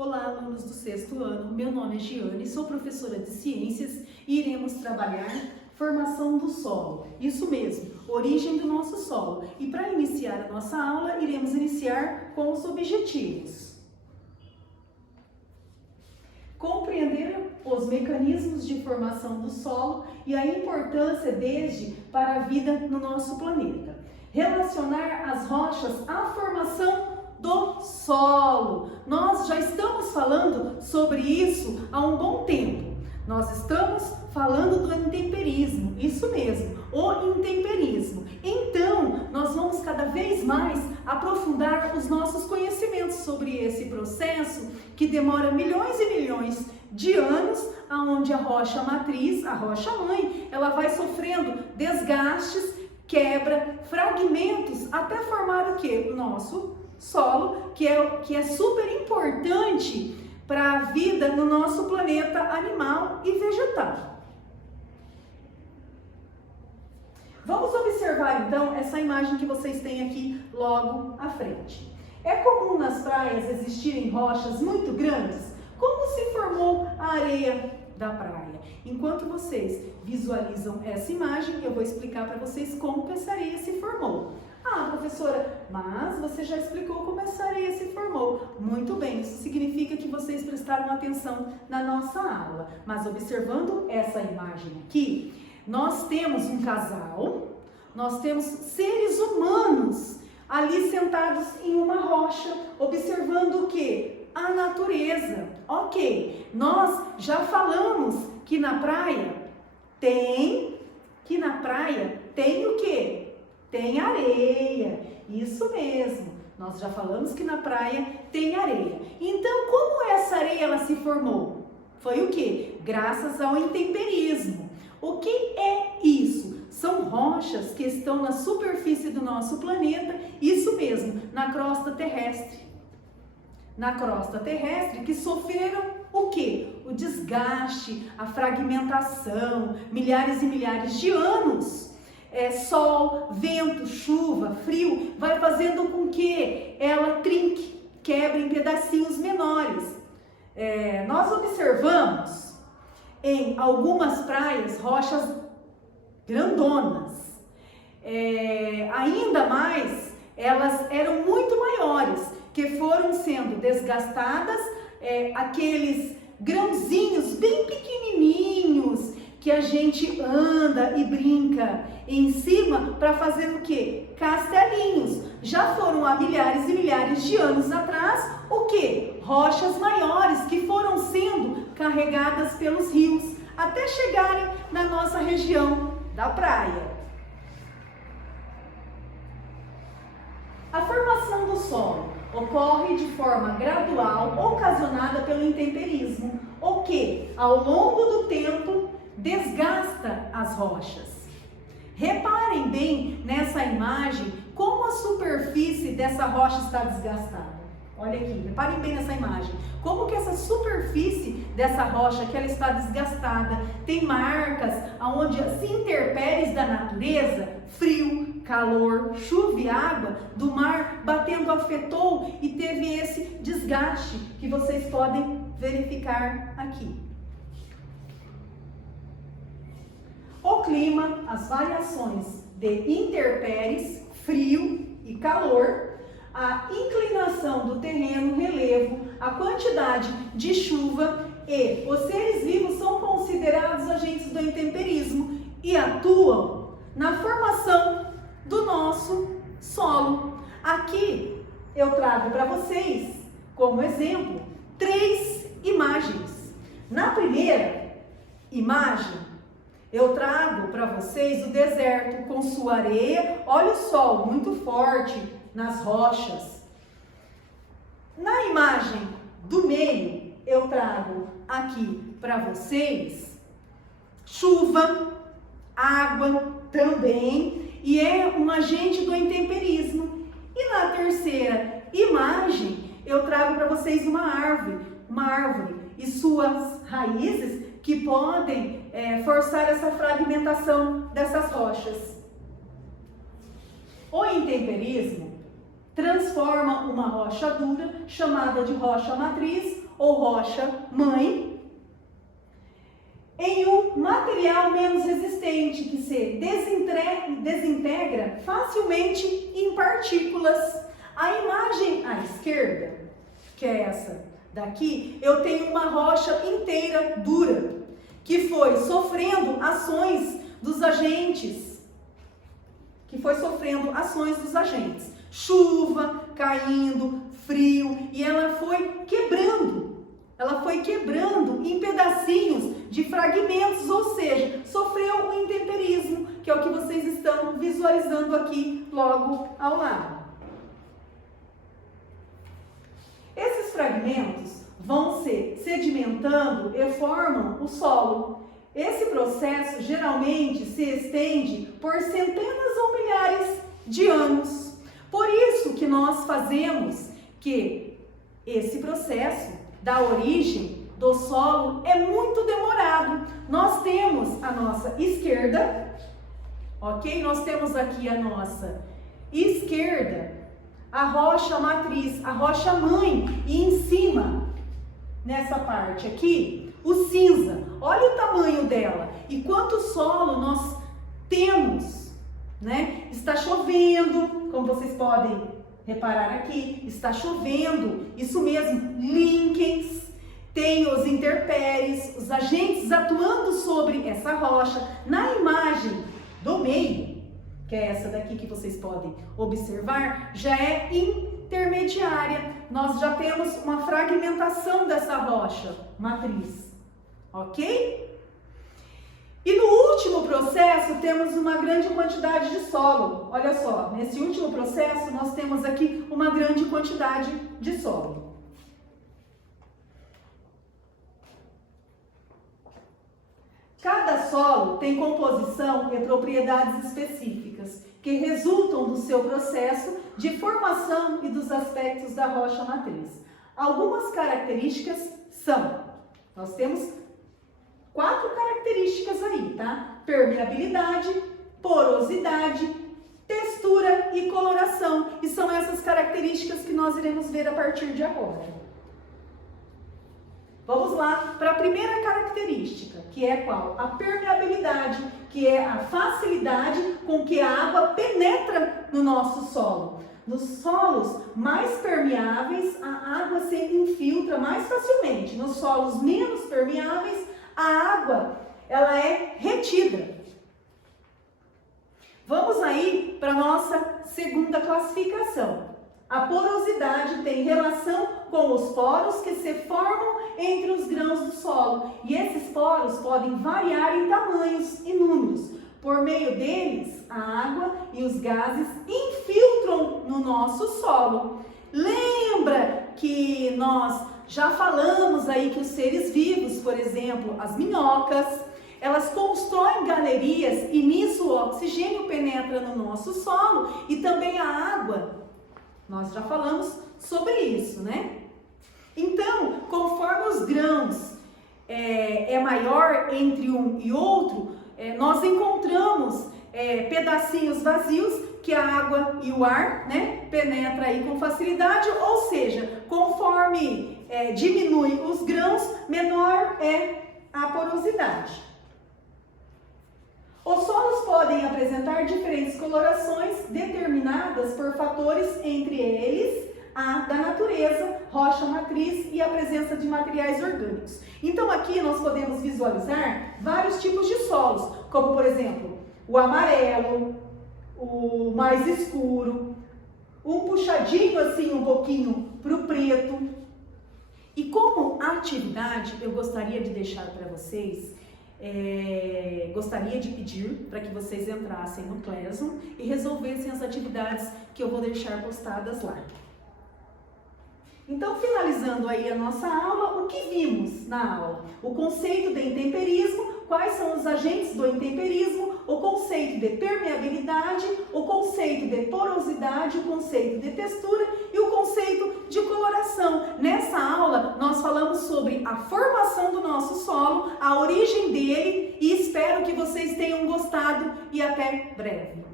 Olá, alunos do sexto ano. Meu nome é Giane, sou professora de ciências e iremos trabalhar formação do solo. Isso mesmo, origem do nosso solo. E para iniciar a nossa aula, iremos iniciar com os objetivos. Compreender os mecanismos de formação do solo e a importância deste para a vida no nosso planeta. Relacionar as rochas à formação do solo. Nós já estamos falando sobre isso há um bom tempo. Nós estamos falando do intemperismo, isso mesmo, o intemperismo. Então, nós vamos cada vez mais aprofundar os nossos conhecimentos sobre esse processo que demora milhões e milhões de anos, aonde a rocha matriz, a rocha mãe, ela vai sofrendo desgastes, quebra, fragmentos, até formar o que? O nosso solo, que é super importante para a vida no nosso planeta animal e vegetal. Vamos observar então essa imagem que vocês têm aqui logo à frente. É comum nas praias existirem rochas muito grandes? Como se formou a areia da praia? Enquanto vocês visualizam essa imagem, eu vou explicar para vocês como que essa areia se formou. Ah, professora, mas você já explicou como essa areia se formou. Muito bem, isso significa que vocês prestaram atenção na nossa aula. Mas observando essa imagem aqui, nós temos um casal, nós temos seres humanos ali sentados em uma rocha, observando o quê? A natureza. Ok, nós já falamos que na praia tem o quê? Tem areia, isso mesmo. Nós já falamos que na praia tem areia. Então, como essa areia ela se formou? Foi o quê? Graças ao intemperismo. O que é isso? São rochas que estão na superfície do nosso planeta, isso mesmo, na crosta terrestre. Na crosta terrestre que sofreram o quê? O desgaste, a fragmentação, milhares e milhares de anos. Sol, vento, chuva, frio, vai fazendo com que ela trinque, quebre em pedacinhos menores. Nós observamos em algumas praias rochas grandonas. Ainda mais, elas eram muito maiores, que foram sendo desgastadas, aqueles grãozinhos bem pequenininhos, que a gente anda e brinca em cima para fazer o quê? Castelinhos. Já foram há milhares e milhares de anos atrás, o quê? Rochas maiores que foram sendo carregadas pelos rios até chegarem na nossa região da praia. A formação do solo ocorre de forma gradual, ocasionada pelo intemperismo, o que, ao longo do tempo, desgasta as rochas. Reparem bem nessa imagem como a superfície dessa rocha está desgastada. Olha aqui, reparem bem nessa imagem. Como que essa superfície dessa rocha que ela está desgastada, tem marcas onde as intempéries da natureza, frio, calor, chuva e água do mar batendo afetou e teve esse desgaste que vocês podem verificar aqui. O clima, as variações de intempéries, frio e calor, a inclinação do terreno, relevo, a quantidade de chuva e os seres vivos são considerados agentes do intemperismo e atuam na formação do nosso solo. Aqui eu trago para vocês, como exemplo, 3 imagens. Na primeira imagem, eu trago para vocês o deserto com sua areia. Olha o sol muito forte nas rochas. Na imagem do meio, eu trago aqui para vocês chuva, água também, e é um agente do intemperismo. E na terceira imagem, eu trago para vocês uma árvore e suas raízes que podem forçar essa fragmentação dessas rochas. O intemperismo transforma uma rocha dura, chamada de rocha matriz ou rocha mãe, em um material menos resistente, que se desintegra facilmente em partículas. A imagem à esquerda, que é essa daqui, eu tenho uma rocha inteira dura, que foi sofrendo ações dos agentes, chuva caindo, frio, e ela foi quebrando em pedacinhos de fragmentos, ou seja, sofreu um intemperismo, que é o que vocês estão visualizando aqui logo ao lado. Esses fragmentos vão se sedimentando e formam o solo. Esse processo geralmente se estende por centenas ou milhares de anos. Por isso que nós fazemos que esse processo da origem do solo é muito demorado. Nós temos a nossa esquerda, ok? Nós temos aqui a nossa esquerda, a rocha matriz, a rocha mãe, e em cima, nessa parte aqui, o cinza. Olha o tamanho dela e quanto solo nós temos, né? Está chovendo, como vocês podem reparar aqui, está chovendo, isso mesmo, líquens, tem os intempéries, os agentes atuando sobre essa rocha. Na imagem do meio, que é essa daqui que vocês podem observar, já é intermediária. Nós já temos uma fragmentação dessa rocha matriz, ok? E no último processo temos uma grande quantidade de solo. Olha só, nesse último processo nós temos aqui uma grande quantidade de solo. Cada solo tem composição e propriedades específicas que resultam do seu processo de formação e dos aspectos da rocha matriz. Algumas características são, nós temos 4 características aí, tá? Permeabilidade, porosidade, textura e coloração. E são essas características que nós iremos ver a partir de agora. Vamos lá para a primeira característica, que é qual? A permeabilidade, que é a facilidade com que a água penetra no nosso solo. Nos solos mais permeáveis, a água se infiltra mais facilmente. Nos solos menos permeáveis, a água ela é retida. Vamos aí para a nossa segunda classificação. A porosidade tem relação com os poros que se formam entre os grãos do solo. E esses poros podem variar em tamanhos e números. Por meio deles, a água e os gases infiltram no nosso solo. Lembra que nós já falamos aí que os seres vivos, por exemplo, as minhocas, elas constroem galerias e nisso o oxigênio penetra no nosso solo e também a água. Nós já falamos sobre isso, né? Então, conforme os grãos é maior entre um e outro, nós encontramos pedacinhos vazios que a água e o ar, né, penetra aí com facilidade, ou seja, conforme diminui os grãos, menor é a porosidade. Os solos podem apresentar diferentes colorações determinadas por fatores, entre eles a da natureza, rocha matriz e a presença de materiais orgânicos. Então aqui nós podemos visualizar vários tipos de solos, como por exemplo, o amarelo, o mais escuro, um puxadinho assim um pouquinho para o preto. E como atividade, eu gostaria de deixar para vocês, gostaria de pedir para que vocês entrassem no Classroom e resolvessem as atividades que eu vou deixar postadas lá. Então, finalizando aí a nossa aula, o que vimos na aula? O conceito de intemperismo, quais são os agentes do intemperismo, o conceito de permeabilidade, o conceito de porosidade, o conceito de textura e o conceito de coloração. Nessa aula, nós falamos sobre a formação do nosso solo, a origem dele e espero que vocês tenham gostado e até breve.